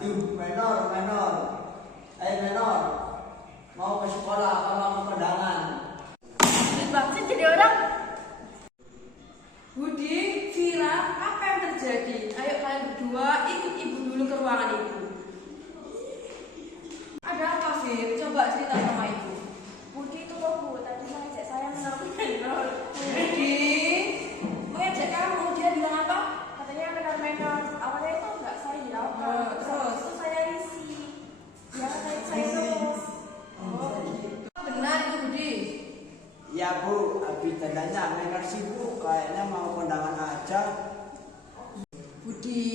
Aduh, menor. Menor. Mau ke sekolah, kalau mau kondangan. Banget jadi orang. Budi, Vira, apa yang terjadi? Ayo kalian berdua ikut ibu dulu ke ruangan ibu. Ada apa, Vir? Coba cerita sama ibu. Budi itu loh Bu, tadi mengejek saya menor. Budi, mengejek kamu, dia bilang apa? Katanya menor. Awalnya itu enggak saya, Terus? itu saya risih. Dia katain saya terus. Benar itu Budi. Iya Bu, habis tandanya menor sih Bu, kayaknya mau kondangan aja. Budi,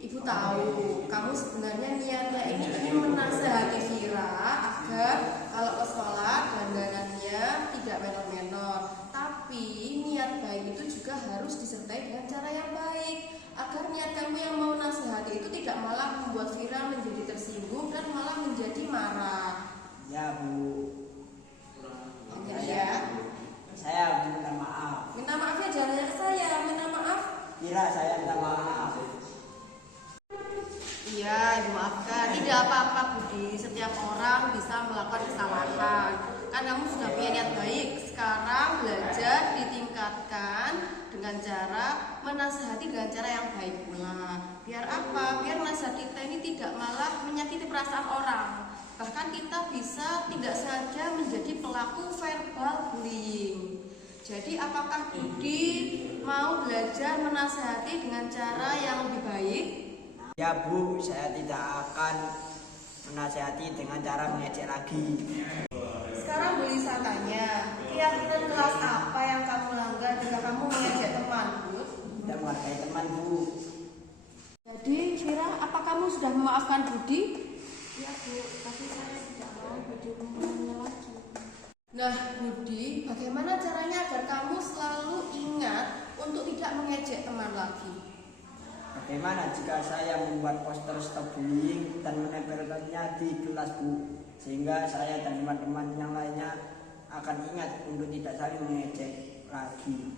ibu tahu kamu sebenarnya niatnya ini ingin menasehati Vira agar kalau ke sekolah dandanannya tidak menor-menor. Tapi niat baik itu juga harus disertai dengan cara yang baik agar niat kamu yang mau nasehati itu tidak malah membuat Vira menjadi tersinggung dan malah menjadi marah. Ya Bu. Jadi ya, Saya minta maaf. minta maaf ya, jangan hanya ke saya, minta maaf. Kira saya minta maaf. Iya, ibu maafkan. Tidak apa-apa Budi, setiap orang bisa melakukan kesalahan. Kan kamu sudah punya niat baik. Sekarang belajar ditingkatkan dengan cara menasihati dengan cara yang baik pula. Biar apa? Biar nasihat kita ini tidak malah menyakiti perasaan orang. Bahkan kita bisa tidak saja menjadi pelaku verbal bullying. Jadi apakah Budi mau belajar menasihati dengan cara yang lebih baik? Ya Bu, saya tidak akan menasihati dengan cara mengejek lagi. Sekarang Bu Lisa tanya, keyakinan kelas apa yang kamu langgar jika kamu mengejek teman, Bu? Tidak menghargai teman Bu. Jadi, Vira, apa kamu sudah memaafkan Budi? Iya Bu, tapi saya tidak mau Budi mengulanginya lagi. Nah, Budi, bagaimana caranya agar kamu selalu ingat untuk tidak mengejek teman lagi? Bagaimana jika saya membuat poster stop bullying dan menempelkannya di kelas Bu, sehingga saya dan teman-teman yang lainnya akan ingat untuk tidak saling mengejek lagi.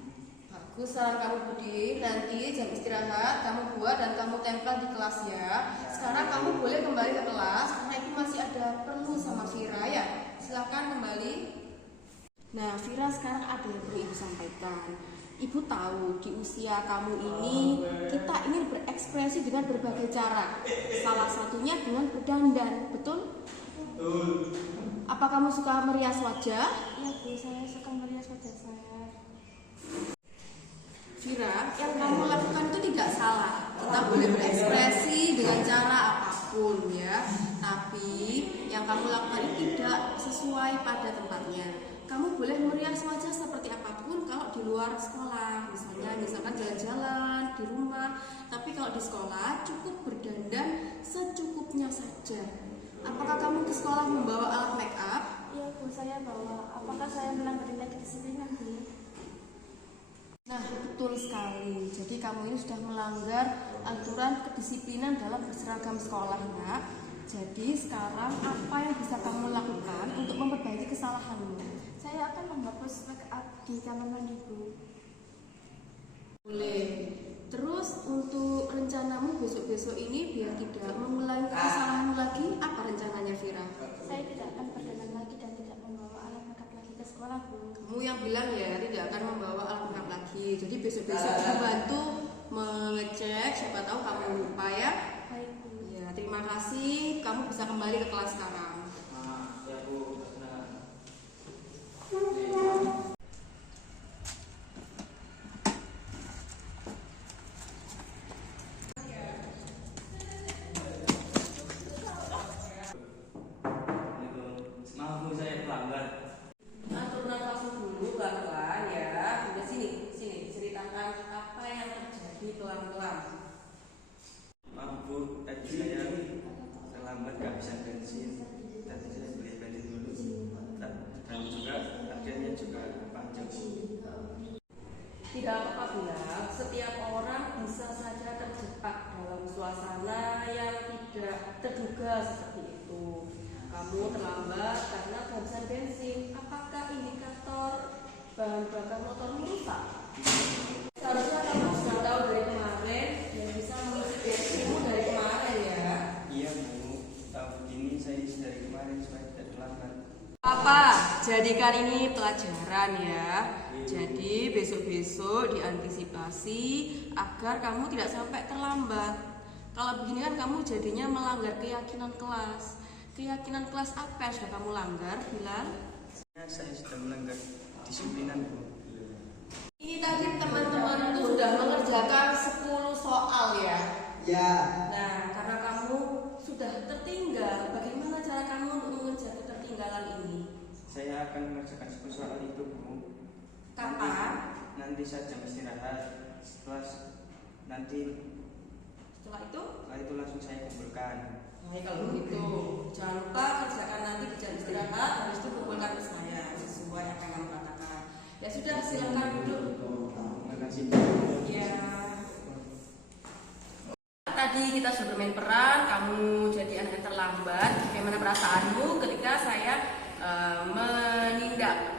Bagus saran kamu Budi, nanti jam istirahat kamu buat dan kamu tempel di kelas ya. Sekarang kamu boleh kembali ke kelas karena itu masih ada perlu sama Vira ya. Silakan kembali. Nah, Vira, sekarang ada yang perlu ibu sampaikan. Ibu tahu di usia kamu ini kita ingin berekspresi dengan berbagai cara. Salah satunya dengan berdandan, betul? Betul. Apa kamu suka merias wajah? Iya Bu, saya suka merias wajah saya. Vira, yang kamu lakukan itu tidak salah. Kita boleh berekspresi dengan cara apapun ya. Tapi yang kamu lakukan itu tidak sesuai pada tempatnya. Kamu boleh merias wajah seperti apapun kalau di luar sekolah. Misalkan jalan-jalan di rumah. Tapi kalau di sekolah cukup berdandan secukupnya saja. Apakah kamu ke sekolah membawa alat make up? Iya Bu, saya bawa. Apakah saya melanggar nilai kedisiplinan Bu? Nah, betul sekali. Jadi kamu ini sudah melanggar aturan kedisiplinan dalam berseragam sekolah, Nak. Jadi sekarang apa yang bisa kamu lakukan untuk memperbaiki kesalahanmu? Saya akan menghapus make up di kamar mandi Bu. Boleh. Terus untuk rencanamu besok-besok ini biar tidak mengulangi kesalahanmu lagi, apa rencananya Vira? Saya tidak akan berdandan lagi dan tidak membawa alat make up lagi ke sekolah Bu. Kamu yang bilang ya tidak akan membawa alat make up lagi. Jadi besok-besok aku bantu mengecek, siapa tahu kamu lupa ya. Baik Bu. Ya, terima kasih. Kamu bisa kembali ke kelas sekarang. Ya Bu. Maaf Bu, saya pelanggan. Atur nafasmu dulu pelan-pelan ya. Udah sini ceritakan apa yang terjadi pelan-pelan. Maaf Bu, tadi saya terlambat gak bisa bensin. Tadi saya beli bensin dulu. Dan juga akhirnya juga panjang. Tidak apa-apa bilang, setiap orang bisa saja terjebak dalam suasana yang tidak terduga seperti itu. Kamu terlambat karena kehabisan bensin. Apakah indikator bahan bakar motor rusak? Seharusnya kamu sudah tahu dari kemarin dan bisa mengisi bensinmu dari kemarin ya. Iya jadikan ini pelajaran ya. Jadi besok-besok diantisipasi agar kamu tidak sampai terlambat. Kalau begini kan kamu jadinya melanggar keyakinan kelas. Keyakinan kelas apa yang sudah kamu langgar, Bilal? Saya sudah melanggar disiplinan, Bu. Ini tadi teman-teman itu sudah mengerjakan 10 soal ya. Ya, Nah, karena kamu sudah tertinggal, bagaimana cara kamu untuk mengejar ketertinggalan ini? Saya akan mengerjakan 10 soal itu, Bu. Kapan? Nanti saat jam istirahat. Nanti Setelah itu? langsung saya kumpulkan. Nah, kalau begitu, jangan lupa kerjakan nanti di jam istirahat, habis itu kumpulkan ke saya sesuai apa yang kamu katakan. Ya sudah, silakan duduk. Terima kasih. Ya. Tadi kita sudah bermain peran, kamu jadi anak yang terlambat. Bagaimana perasaanmu ketika saya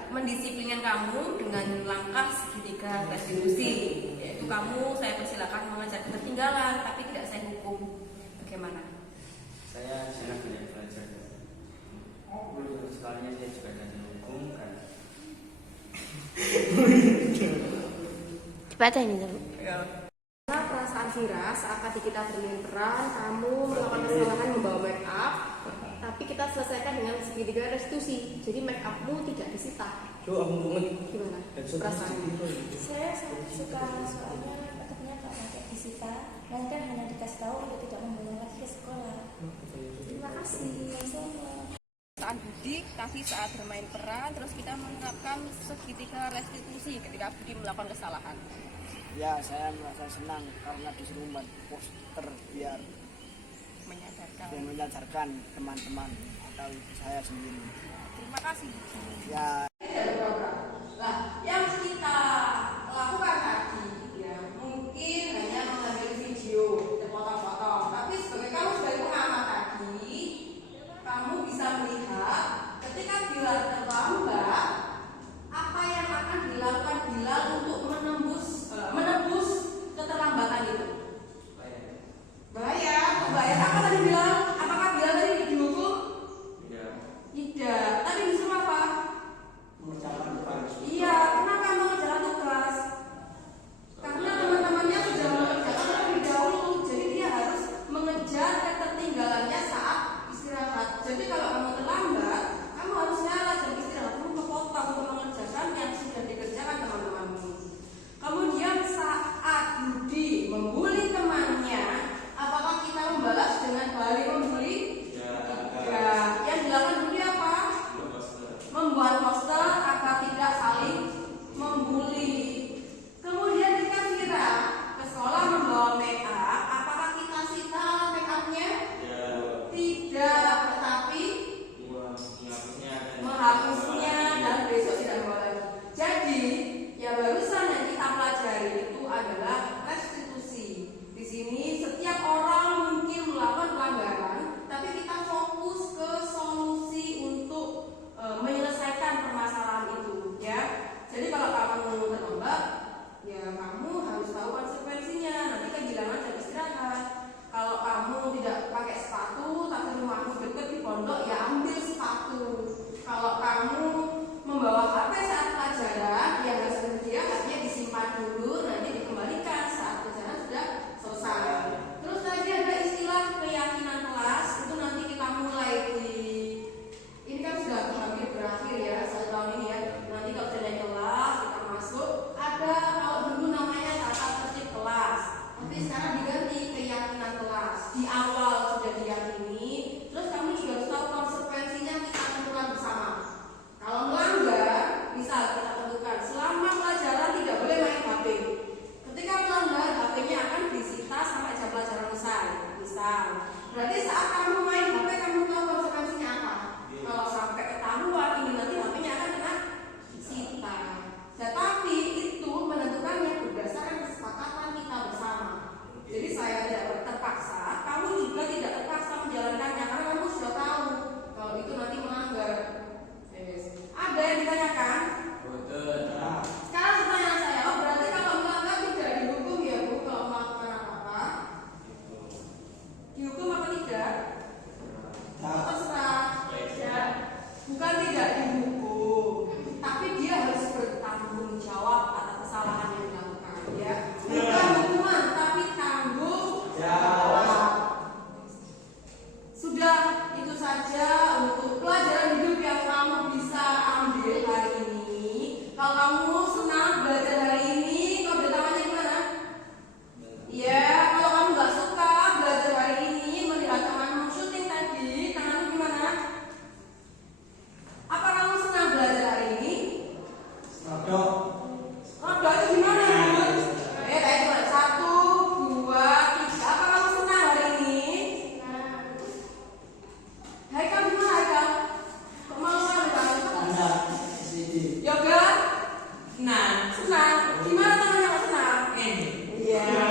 mendisiplinkan kamu dengan langkah segitiga restitusi, yaitu kamu saya persilakan mengejar ketertinggalan, tapi tidak saya hukum. Bagaimana? Saya sangat banyak belajar. Soalnya saya juga ada hukum kan. Dibaca ini dulu. Karena perasaan Vira saat tadi kita bermain peran, kamu melakukan kesalahan membawa make up, tapi kita selesaikan dengan segitiga restitusi. Jadi make upmu tidak disita. Gimana perasaanmu? Saya sangat suka soalnya makeup-nya nggak pakai disita, melainkan hanya dikasih tahu untuk tidak membawa lagi ke sekolah. Terima kasih. Sama. Perasaan Budi tadi saat bermain peran, terus kita menerapkan segitiga restitusi ketika Budi melakukan kesalahan. ya saya merasa senang karena disuruh membuat poster biar Menyadarkan. menyadarkan teman-teman atau saya sendiri. Terima kasih. Ya. Nah, yang kita lakukan tadi ya mungkin hanya mengambil video terpotong-potong, tapi sebagai kamu sebagai pengamat tadi, kamu bisa melihat ketika Bilal terlambat, apa yang akan dilakukan Bilal untuk menembus keterlambatan itu. Bayar, apa tadi Bilal? Apakah Bilal tadi dihukum? Tidak. Tadi disuruh apa? Mengucapkan Iya, kenapa Iya.